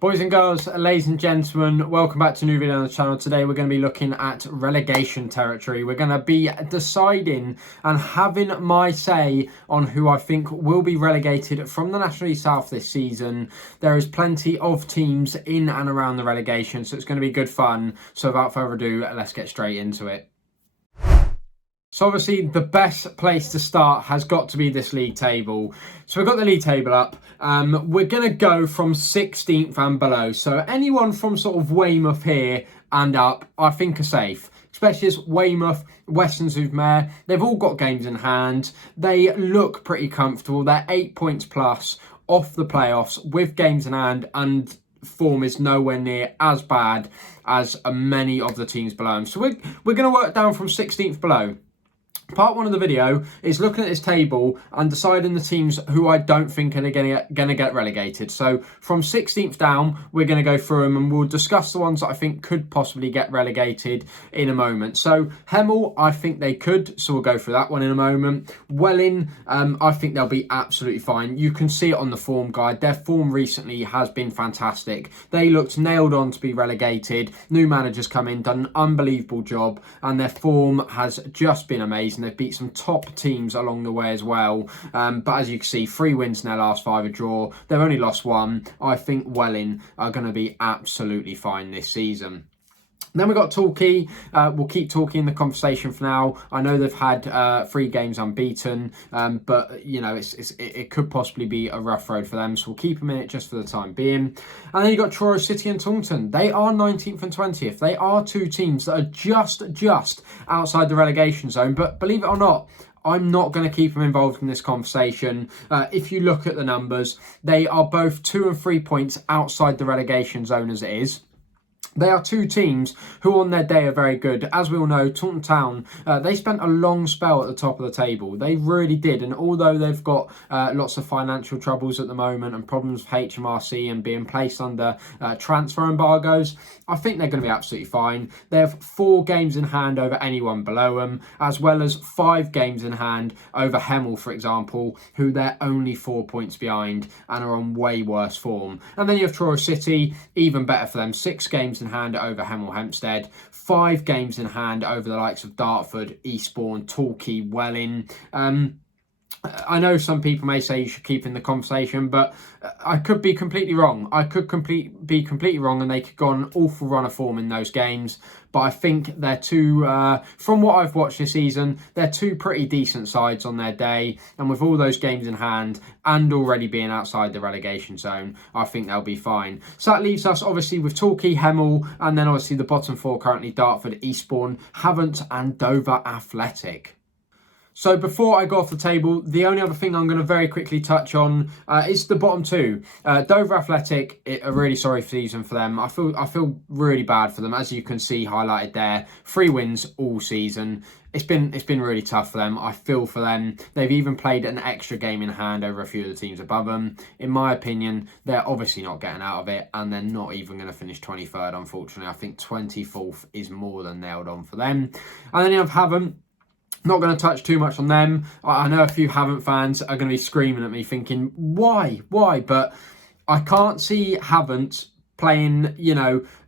Boys and girls, ladies and gentlemen, welcome back to a new video on the channel. Today we're going to be looking at relegation territory. We're going to be deciding and having my say on who I think will be relegated from the National League South this season. There is plenty of teams in and around the relegation, so it's going to be good fun. So without further ado, let's get straight into it. So obviously the best place to start has got to be this league table. So we've got the league table up. We're going to go from 16th and below. So anyone from sort of Weymouth here and up, I think are safe. Especially as Weymouth, Weston-super-Mare, they've all got games in hand. They look pretty comfortable. They're 8 points plus off the playoffs with games in hand, and form is nowhere near as bad as many of the teams below them. So we're going to work down from 16th below. Part one of the video is looking at this table and deciding the teams who I don't think are going to get relegated. So from 16th down, we're going to go through them and we'll discuss the ones that I think could possibly get relegated in a moment. So Hemel, I think they could, so we'll go through that one in a moment. Welling, I think they'll be absolutely fine. You can see it on the form guide. Their form recently has been fantastic. They looked nailed on to be relegated. New managers come in, done an unbelievable job, and their form has just been amazing. They've beat some top teams along the way as well. But as you can see, 3 wins in their last 5, a draw. They've only lost 1. I think Welling are going to be absolutely fine this season. Then we've got Torquay. We'll keep Torquay in the conversation for now. I know they've had 3 games unbeaten, but you know it could possibly be a rough road for them. So we'll keep them in it just for the time being. And then you've got Torquay City and Taunton. They are 19th and 20th. They are 2 teams that are just outside the relegation zone. But believe it or not, I'm not going to keep them involved in this conversation. If you look at the numbers, they are both 2 and 3 points outside the relegation zone as it is. They are 2 teams who on their day are very good. As we all know, Taunton Town, they spent a long spell at the top of the table. They really did. And although they've got lots of financial troubles at the moment and problems with HMRC and being placed under transfer embargoes, I think they're going to be absolutely fine. They have 4 games in hand over anyone below them, as well as 5 games in hand over Hemel, for example, who they're only 4 points behind and are on way worse form. And then you have Torquay City, even better for them, 6 games in hand over Hemel Hempstead, 5 games in hand over the likes of Dartford, Eastbourne, Torquay, Welling. I know some people may say you should keep in the conversation, but I could be completely wrong. I could be completely wrong, and they could go on an awful run of form in those games. But I think they're 2, from what I've watched this season, they're 2 pretty decent sides on their day. And with all those games in hand and already being outside the relegation zone, I think they'll be fine. So that leaves us obviously with Torquay, Hemel, and then obviously the bottom 4 currently Dartford, Eastbourne, Havant and Dover Athletic. So before I go off the table, the only other thing I'm going to very quickly touch on is the bottom 2. Dover Athletic, a really sorry season for them. I feel really bad for them, as you can see highlighted there. 3 wins all season. It's been really tough for them. I feel for them. They've even played an extra game in hand over a few of the teams above them. In my opinion, they're obviously not getting out of it, and they're not even going to finish 23rd, unfortunately. I think 24th is more than nailed on for them. And then you have Havant. Not going to touch too much on them. I know a few Havant fans are going to be screaming at me thinking, why? But I can't see Havant playing,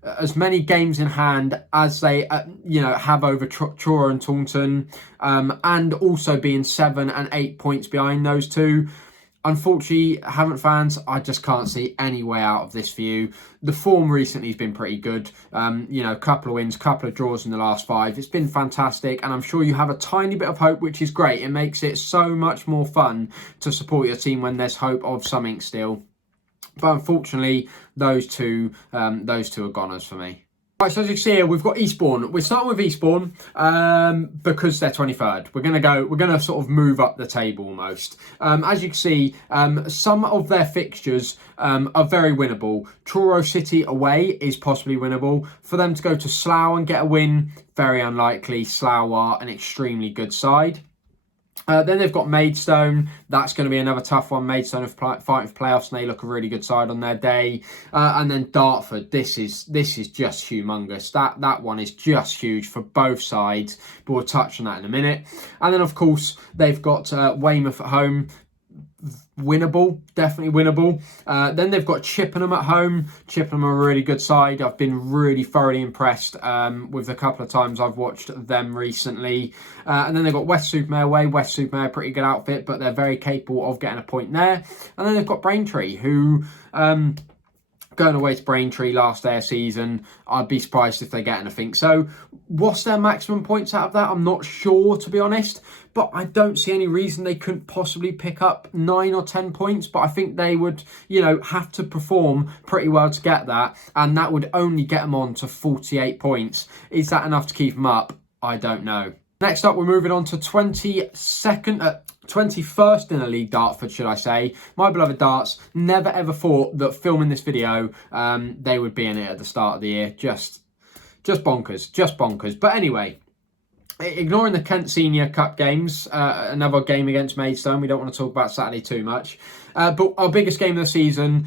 as many games in hand as they, have over Torquay and Taunton, and also being 7 and 8 points behind those 2. Unfortunately, Havant fans, I just can't see any way out of this for you. The form recently has been pretty good. Couple of wins, couple of draws in the last 5. It's been fantastic, and I'm sure you have a tiny bit of hope, which is great. It makes it so much more fun to support your team when there's hope of something still. But unfortunately, those two are goners for me. Right, so as you see here, we've got Eastbourne. We're starting with Eastbourne because they're 23rd. We're going to sort of move up the table almost. As you can see, some of their fixtures are very winnable. Torquay City away is possibly winnable. For them to go to Slough and get a win, very unlikely. Slough are an extremely good side. Then they've got Maidstone. That's going to be another tough one. Maidstone are fighting for playoffs, and they look a really good side on their day. And then Dartford. This is just humongous. That one is just huge for both sides. But we'll touch on that in a minute. And then of course they've got Weymouth at home. winnable, definitely winnable. Then they've got Chippenham at home. Chippenham are a really good side. I've been really thoroughly impressed with the couple of times I've watched them recently. And then they've got West-Supermare away. West-Supermare, pretty good outfit, but they're very capable of getting a point there. And then they've got Braintree, who... going away to Braintree last day of season, I'd be surprised if they get anything. So what's their maximum points out of that? I'm not sure, to be honest, but I don't see any reason they couldn't possibly pick up 9 or 10 points. But I think they would, have to perform pretty well to get that, and that would only get them on to 48 points. Is that enough to keep them up? I don't know. Next up, we're moving on to 21st in the league, Dartford, should I say. My beloved Darts. Never ever thought that filming this video, they would be in it at the start of the year. Just bonkers. But anyway, ignoring the Kent Senior Cup games, another game against Maidstone. We don't want to talk about Saturday too much. But our biggest game of the season,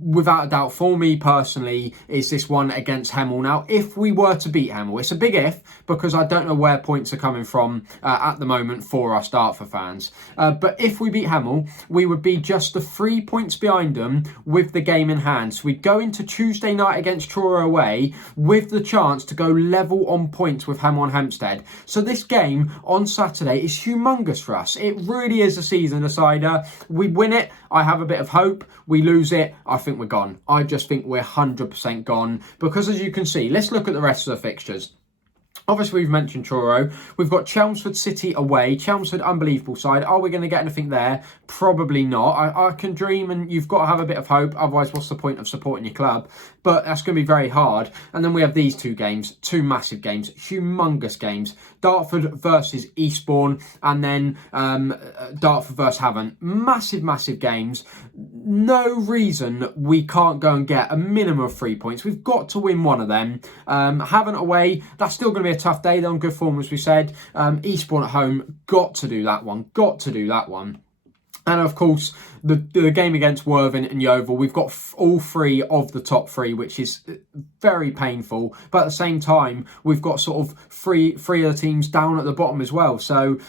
without a doubt, for me personally, is this one against Hemel. Now, if we were to beat Hemel, it's a big if, because I don't know where points are coming from at the moment for us Dartford fans. But if we beat Hemel, we would be just the 3 points behind them with the game in hand. So we'd go into Tuesday night against Torquay away with the chance to go level on points with Hemel Hempstead. So this game on Saturday is humongous for us. It really is a season decider. We win it, I have a bit of hope. We lose it, I think we're gone. I just think we're 100% gone. Because as you can see, let's look at the rest of the fixtures. Obviously, we've mentioned Truro. We've got Chelmsford City away. Chelmsford, unbelievable side. Are we going to get anything there? Probably not. I can dream, and you've got to have a bit of hope. Otherwise, what's the point of supporting your club? But that's going to be very hard. And then we have these two games, two massive games, humongous games. Dartford versus Eastbourne, and then Dartford versus Havant. Massive games. No reason we can't go and get a minimum of 3 points. We've got to win one of them. Havant away, that's still going to be a tough day. They're on good form, as we said. Eastbourne at home, got to do that one. And of course, the game against Worthing and Yeovil, we've got all three of the top three, which is very painful. But at the same time, we've got sort of three of the teams down at the bottom as well. So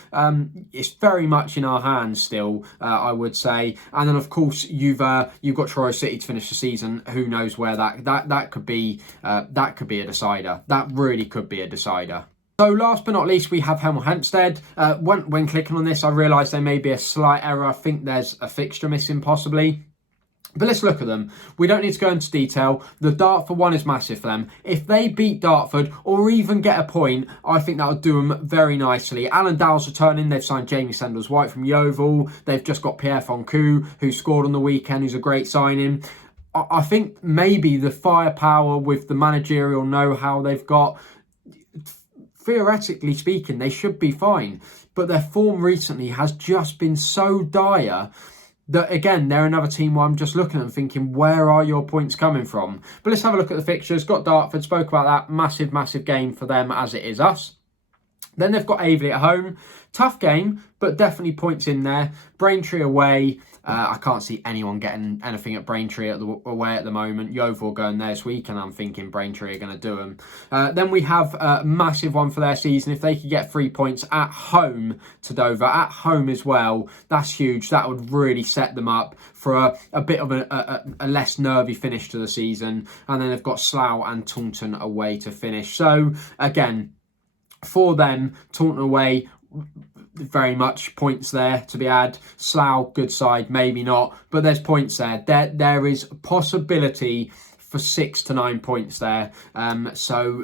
it's very much in our hands still, I would say. And then of course you've got Truro City to finish the season. Who knows where that could be? That could be a decider. That really could be a decider. So last but not least, we have Hemel Hempstead. When clicking on this, I realised there may be a slight error. I think there's a fixture missing possibly. But let's look at them. We don't need to go into detail. The Dartford one is massive for them. If they beat Dartford or even get a point, I think that would do them very nicely. Alan Dowell's returning. They've signed Jamie Sanders-White from Yeovil. They've just got Pierre Foncu, who scored on the weekend, who's a great signing. I think maybe the firepower with the managerial know-how they've got, theoretically speaking, they should be fine. But their form recently has just been so dire that, again, they're another team where I'm just looking at them thinking, where are your points coming from? But let's have a look at the fixtures. Got Dartford, spoke about that. Massive game for them, as it is us. Then they've got Aveley at home. Tough game, but definitely points in there. Braintree away. I can't see anyone getting anything at Braintree away at the moment. Yeovil going there this week, and I'm thinking Braintree are going to do them. Then we have a massive one for their season. If they could get 3 points at home to Dover, at home as well, that's huge. That would really set them up for a bit of a less nervy finish to the season. And then they've got Slough and Taunton away to finish. So, again, for them, Taunton away, very much points there to be had. Slough, good side, maybe not, but there's points there. There is possibility for 6 to 9 points there. So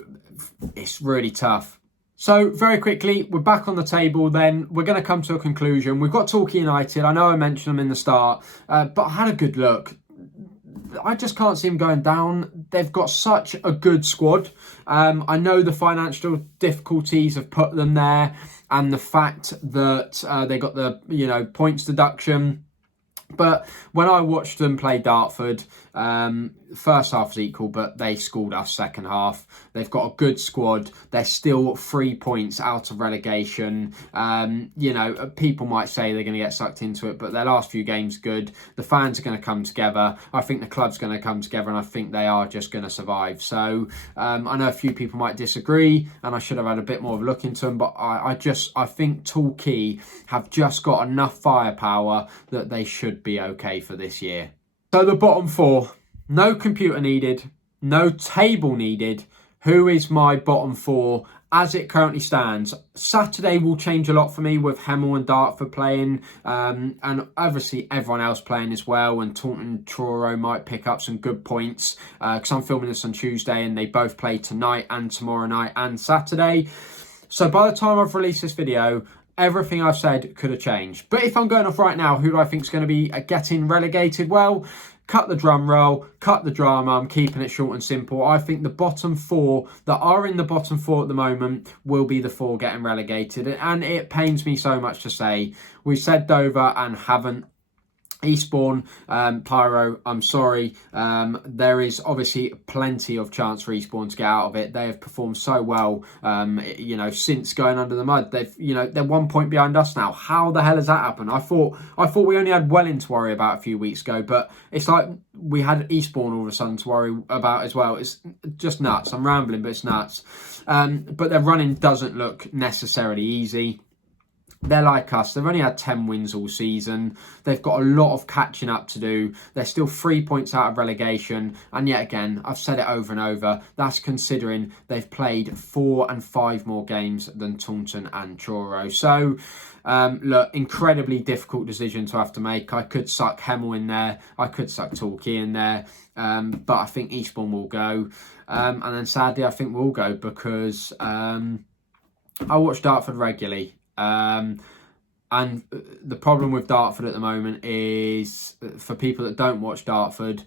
it's really tough. So very quickly, we're back on the table then. We're going to come to a conclusion. We've got Torquay United. I know I mentioned them in the start, but I had a good look. I just can't see them going down. They've got such a good squad. I know the financial difficulties have put them there, and the fact that they got the points deduction. But when I watched them play Dartford, First half was equal, but they scored us second half. They've got a good squad. They're still 3 points out of relegation. You know, people might say they're going to get sucked into it, but their last few games good. The fans are going to come together. I think the club's going to come together, and I think they are just going to survive. So I know a few people might disagree, and I should have had a bit more of a look into them, but I think Torquay have just got enough firepower that they should be okay for this year. So the bottom four, no computer needed, no table needed. Who is my bottom four as it currently stands? Saturday will change a lot for me with Hemel and Dartford playing, and obviously everyone else playing as well, and Taunton and Truro might pick up some good points because I'm filming this on Tuesday and they both play tonight and tomorrow night and Saturday. So by the time I've released this video, everything I've said could have changed. But if I'm going off right now, who do I think is going to be getting relegated? Well, cut the drum roll, cut the drama. I'm keeping it short and simple. I think the bottom four that are in the bottom four at the moment will be the four getting relegated. And it pains me so much to say. We said Dover and haven't. Eastbourne, Pyro, I'm sorry. There is obviously plenty of chance for Eastbourne to get out of it. They have performed so well, you know, since going under the mud. They're 1 point behind us now. How the hell has that happened? I thought we only had Welling to worry about a few weeks ago, but it's like we had Eastbourne all of a sudden to worry about as well. It's just nuts. I'm rambling, but it's nuts. But their running doesn't look necessarily easy. They're like us. They've only had 10 wins all season. They've got a lot of catching up to do. They're still 3 points out of relegation. And yet again, I've said it over and over, that's considering they've played 4 and 5 more games than Taunton and Truro. So, look, incredibly difficult decision to have to make. I could suck Hemel in there. I could suck Torquay in there. But I think Eastbourne will go. And then sadly, I think we'll go because I watch Dartford regularly. And the problem with Dartford at the moment is, for people that don't watch Dartford,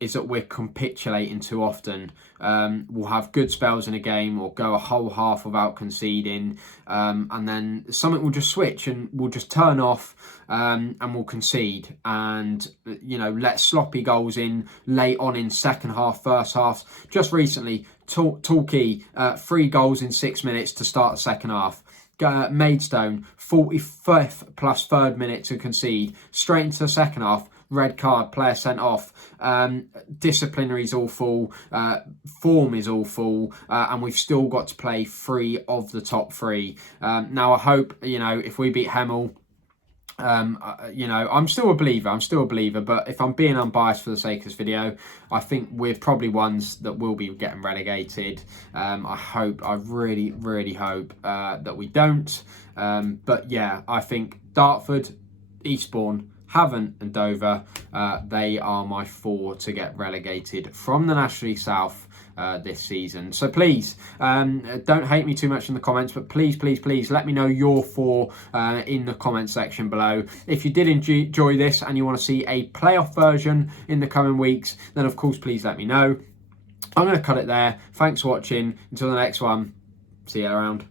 is that we're capitulating too often. We'll have good spells in a game or go a whole half without conceding, and then something will just switch and we'll just turn off, and we'll concede and, you know, let sloppy goals in late on in second half, first half. Just recently, Torquay, 3 goals in 6 minutes to start the second half. Maidstone, 45th plus 3rd minute to concede. Straight into the second half, red card, player sent off. Disciplinary is awful. Form is awful. And we've still got to play 3 of the top 3. Now, I hope, you know, if we beat Hemel, you know, I'm still a believer, but if I'm being unbiased for the sake of this video, I think we're probably ones that will be getting relegated. I really hope that we don't, but yeah, I think Dartford, Eastbourne, Havant and Dover, they are my 4 to get relegated from the National League South this season. So please, don't hate me too much in the comments, but please let me know your 4 in the comment section below. If you did enjoy this and you want to see a playoff version in the coming weeks, then of course please let me know. I'm going to cut it there. Thanks for watching. Until the next one, see you around.